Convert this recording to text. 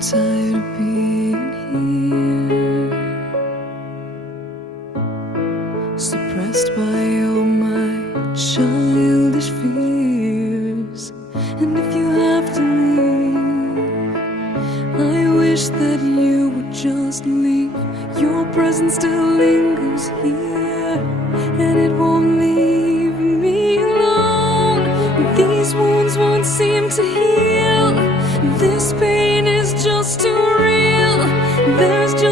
tired of being here, suppressed by all my childish fears. And if you have to leave, I wish that you would just leave. Your presence still lingers here, and it won't leave me alone. These wounds won't seem to heal. This pain is just too real. There's just